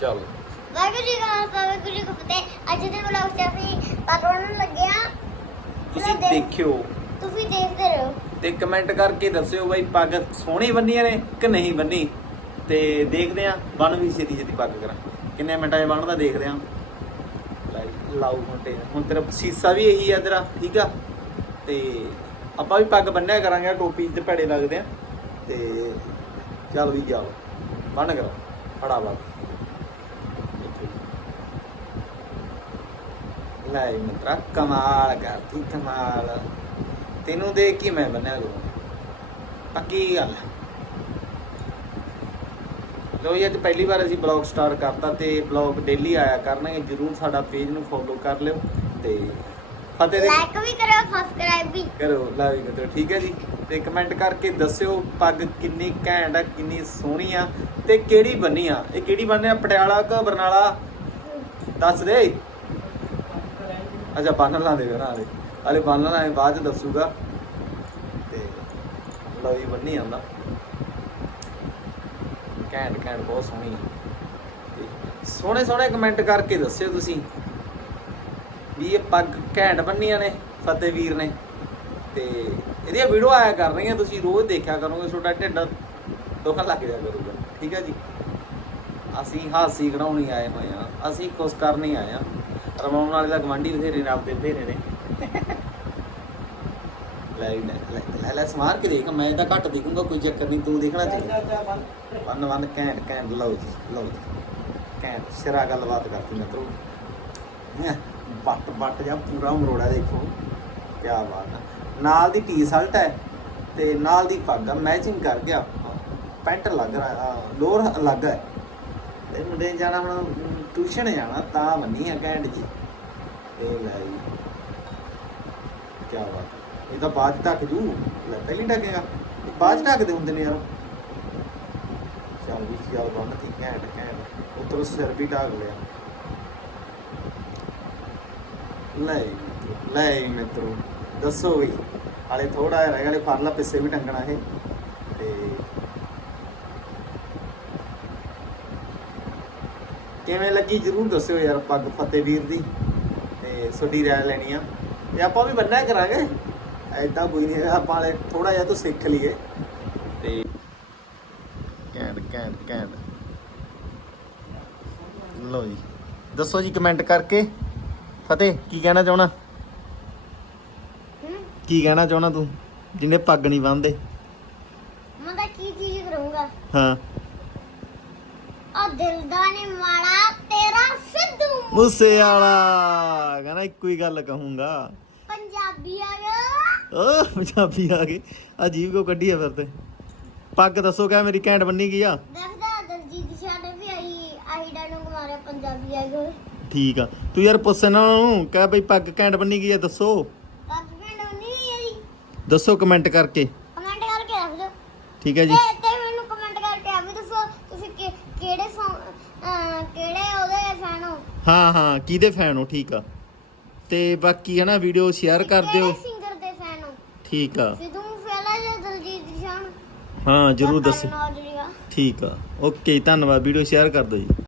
ਚੱਲ। ਵਾਹਿਗੁਰੂ ਜੀ ਕਾ ਖਾਲਸਾ ਵਾਹਿਗੁਰੂ ਜੀ ਕੀ ਫਤਿਹ। ਅੱਜ ਦੇ ਵਲੌਗ 'ਚ ਅਸੀਂ ਬੰਨ੍ਹਣ ਲੱਗੇ ਆ ਤੁਸੀਂ ਦੇਖ- ਦੇਖਿਓ। ਤੁਸੀਂ ਦੇਖਦੇ ਰਹੋ। ਤੇ ਕਮੈਂਟ ਕਰਕੇ ਦੱਸਿਓ ਬਈ ਪੱਗ ਸੋਹਣੀ ਬੰਨੀਆਂ ਨੇ ਕਿ ਨਹੀਂ ਬੰਨੀ? ਤੇ ਦੇਖਦੇ ਆ ਬਣ ਵੀ ਛੇਤੀ ਛੇਤੀ ਪੱਗ ਕਰਾਂ। ਕਿੰਨੇ ਮਿੰਟਾਂ 'ਚ ਬਣਦਾ ਦੇਖਦੇ ਆ ਲਾਈ- ਲਾਊ ਹੁਣ ਤੇ। ਹੁਣ ਤੇਰਾ ਸੀਸਾ ਵੀ ਇਹੀ ਆ ਤੇਰਾ ਠੀਕ ਆ? ਤੇ ਆਪਾਂ ਵੀ ਪੱਗ ਬੰਨਿਆ ਕਰਾਂਗੇ ਟੋਪੀ ਤੇ ਭੜੇ ਲੱਗਦੇ ਆ। ਤੇ ਚੱਲ ਵੀ ਜਾਓ ਬੰਨ ਕਰਾ ਫੜਾਵਾ ਲੈ ਮਿੱਤਰਾ ਕਮਾਲ ਕਰਤੀ ਕਮਾਲ। ਤੈਨੂੰ ਦੇਖ ਕੇ ਮੈਂ ਬੰਨਿਆ ਕਰੂੰ ਪੱਕੀ ਗੱਲ। ਲੋ ਜੀ ਅੱਜ ਪਹਿਲੀ ਵਾਰ ਅਸੀਂ ਬਲੌਗ ਸਟਾਰਟ ਕਰਤਾ ਤੇ ਬਲੌਗ ਡੇਲੀ ਆਇਆ ਕਰਨਗੇ। ਜਰੂਰ ਸਾਡਾ ਪੇਜ ਨੂੰ ਫੋਲੋ ਕਰ ਲਿਓ ਤੇ ਫਤਿਹ ਦੇ ਲਾਈਕ ਵੀ ਕਰੋ ਸਬਸਕ੍ਰਾਈਬ ਵੀ। ਕਰੋ ਲਾ ਵੀ ਕਰੋ ਠੀਕ ਹੈ ਜੀ। ਤੇ ਕਮੈਂਟ ਕਰਕੇ ਦੱਸਿਓ ਪੱਗ ਕਿੰਨੀ ਘੈਂਟ ਆ ਕਿੰਨੀ ਸੋਹਣੀ ਆ ਤੇ ਕਿਹੜੀ ਬੰਨੀ ਆ? ਇਹ ਕਿਹੜੀ ਬੰਨੀ ਆ? ਪਟਿਆਲਾ ਕਿ ਬਰਨਾਲਾ? ਦੱਸ ਦੇ। ਅੱਛਾ ਬੰਨ ਲਾ ਦੇ ਨਾ ਦੇ। ਹਲੇ ਬੰਨ ਲਾ ਬਾਅਦ ਚ ਦੱਸੂਗਾ। ਤੇ ਲਓ ਜੀ, ਬੰਨੀ ਜਾਂਦਾ। ਘੈਂਟ ਘੈਂਟ, ਬਹੁਤ ਸੋਹਣੀ। ਆ ਤੇ ਸੋਹਣੇ ਸੋਹਣੇ ਕਮੈਂਟ ਕਰਕੇ ਦੱਸਿਓ ਤੁਸੀਂ ਵੀ ਇਹ ਪੱਗ ਘੈਂਟ ਬੰਨੀਆਂ ਨੇ ਫਤਿਹ ਵੀਰ ਨੇ। ਤੇ ਇਹਦੀਆਂ ਵੀਡੀਓ ਆਇਆ ਕਰ ਰਹੀਆਂ, ਤੁਸੀਂ ਰੋਜ਼ ਦੇਖਿਆ ਕਰੋਗੇ, ਤੁਹਾਡਾ ਢਿੱਡ ਦੁਖਣ ਲੱਗ ਜਾਇਆ ਕਰੂਗਾ। ਠੀਕ ਹੈ ਜੀ? ਅਸੀਂ ਹਾਸੀ ਕਢਾਉਣੀ ਆਏ ਹੋਏ ਆ ਅਸੀਂ ਖੁਸ਼ ਕਰਨੀ ਆਏ ਆ ਰਵਾਉਣ ਵਾਲੇ ਦਾ ਗਵਾਂਢੀ ਬਥੇਰੇ ਨੇ ਆਪਦੇ ਬਥੇਰੇ ਨੇ। ਲੈ ਲੈ ਲੈ ਲੈ ਸਮਾਰ ਕੇ ਦੇਖ ਮੈਂ ਤਾਂ ਘੱਟ ਦਿਖੂੰਗਾ ਕੋਈ ਚੱਕਰ ਨਹੀਂ ਤੂੰ ਦੇਖਣਾ ਚਾਹੀਦਾ। ਵਨ ਵਨ ਘੈਂਟ ਘੈਂਟ ਲਓ ਜੀ ਲਓ ਜੀ। ਘੈਂਟ ਸਿਰਾ ਗੱਲਬਾਤ ਕਰਤੀ ਮਿੱਤਰੋ ਬੱਟ ਬੱਟ ਜਾਂ ਪੂਰਾ ਮਰੋੜਾ ਦੇਖੋ ਕੀ ਬਾਤ ਹੈ ਨਾਲ ਦੀ ਟੀ ਸ਼ਰਟ ਹੈ ਤੇ ਨਾਲ ਦੀ ਪੱਗ ਆ ਮੈਚਿੰਗ ਕਰ ਗਿਆ ਪੈਂਟ ਲੱਗ ਰਿਹਾ ਲੋਅਰ ਅਲੱਗ ਹੈ। ਤੇ ਮੁੰਡੇ ਜਾਣਾ ਹੁਣ ਟਿਊਸ਼ਨ ਜਾਣਾ, ਤਾਂ ਮੰਨੀ ਆ ਘੈਂਟ ਜੀ। ਤੇ ਲੈ ਜੀ। ਕੀ ਬਾਤ ਇਹ ਤਾਂ ਬਾਅਦ ਢੱਕ ਜੂ। ਲੈ, ਪਹਿਲੀ ਢੱਕੇਗਾ। ਬਾਅਦ ਢੱਕਦੇ ਹੁੰਦੇ ਨੇ ਯਾਰ। ਚੱਲ ਵੀ ਚੱਲ ਬੰਨਤੀ ਘੈਂਟ ਘੈਂਟ। ਉੱਤੋਂ ਸਿਰ ਵੀ ਢੱਕ ਲਿਆ। ਲੈ ਲੈ ਮਿੱਤਰੋ। ਦੱਸੋ ਵੀ। ਹਾਲੇ ਥੋੜਾ ਜਿਹਾ ਰਹਿ ਗਿਆ, ਹਲੇ ਫੜ ਪਿੱਛੇ ਵੀ ਟੰਗਣਾ ਇਹ। ਤੇ ਕਿਵੇਂ ਲੱਗੀ ਜਰੂਰ ਦੱਸਿਓ ਯਾਰ ਪੱਗ ਫਤਿਹ ਵੀਰ ਦੀ ਤੇ ਤੁਹਾਡੀ ਰਾਏ ਲੈਣੀ ਆ। ਤੇ ਆਪਾਂ ਵੀ ਬੰਨਿਆ ਕਰਾਂਗੇ। ਐਦਾਂ ਕੋਈ ਨਹੀਂ ਆਪਾਂ ਹਲੇ ਥੋੜਾ ਜਿਹਾ ਤੋਂ ਸਿੱਖ ਲਈਏ। ਤੇ ਘੈਂਟ ਘੈਂਟ ਘੈਂਟ ਲਓ ਜੀ। ਦੱਸੋ ਜੀ ਕਮੈਂਟ ਕਰਕੇ। ਫਤਿਹ ਕੀ ਕਹਿਣਾ ਚਾਹਣਾ? ਹੂੰ? ਕੀ ਕਹਿਣਾ ਚਾਹਣਾ ਤੂੰ? ਜਿਹਨੇ ਪੱਗ ਨਹੀਂ ਬੰਨਦੇ ਮੈਂ ਤਾਂ ਕੀ ਚੀਜ਼ ਕਰੂੰਗਾ? ਹਾਂ। ਆ ਦਿਲ ਦਾ ਨੇ ਮਾੜਾ ਮੂਸੇ ਵਾਲਾ। ਕਹਿੰਦਾ ਇੱਕੋ ਹੀ ਗੱਲ ਕਹੂੰਗਾ। ਪੰਜਾਬੀ ਆ ਗਿਆ ਓ ਪੰਜਾਬੀ ਆ ਗਏ। ਅਜੀਬ ਕੋ ਕੱਢੀ ਆ ਫਿਰ ਤੇ? ਪੱਗ ਦੱਸੋ ਕਿਆ ਮੇਰੀ ਘੈਂਟ ਬੰਨੀ ਗਈ ਆ? ਦੱਸਦਾ ਦਲਜੀਤ ਸਾਡੇ ਵੀ ਆਈ ਆਈ ਡਾਇਲੋਗ ਮਾਰਿਆ ਪੰਜਾਬੀ ਆ ਗਏ ਠੀਕ ਆ। ਤੂੰ ਯਾਰ ਪੁੱਛ ਇਹਨਾਂ ਨੂੰ ਕਹਿ ਬਈ ਪੱਗ ਘੈਂਟ ਬੰਨੀ ਗਈ ਆ ਦੱਸੋ। ਪੱਗ ਪਿੰਡ ਨਹੀਂ ਇਹਦੀ ਦੱਸੋ ਕਮੈਂਟ ਕਰਕੇ। ਕਮੈਂਟ ਕਰਕੇ ਦੱਸ ਦਿਓ। ਠੀਕ ਹੈ ਜੀ ਤੇ ਤੇ ਮੈਨੂੰ ਕਮੈਂਟ ਕਰਕੇ ਆ ਵੀ ਦੱਸੋ ਤੁਸੀਂ ਕਿ- ਕਿਹੜੇ Song, ਅਹ, ਕਿਹੜੇ ਉਹਦੇ ਫੈਨ ਹੋ ਹਾਂ ਕਿਹਦੇ ਫੈਨ ਹੋ? ਠੀਕ ਆ। ਤੇ ਬਾਕੀ ਹੈ ਨਾ ਵੀਡੀਓ ਸ਼ੇਅਰ ਕਰ ਦਿਓ। ਕਿਹੜੇ ਸਿੰਗਰ ਦੇ ਫੈਨ ਹੋ। ਠੀਕ ਆ। ਸਿੱਧੂ ਮੂਸੇਵਾਲਾ ਜਾਂ ਦਲਜੀਤ ਦੋਸਾਂਝ? ਹਾਂ ਜਰੂਰ ਦੱਸੋ? ਠੀਕ ਆ। ਓਕੇ ਧੰਨਵਾਦ। ਵੀਡੀਓ ਸ਼ੇਅਰ ਕਰ ਦਿਓ ਜੀ।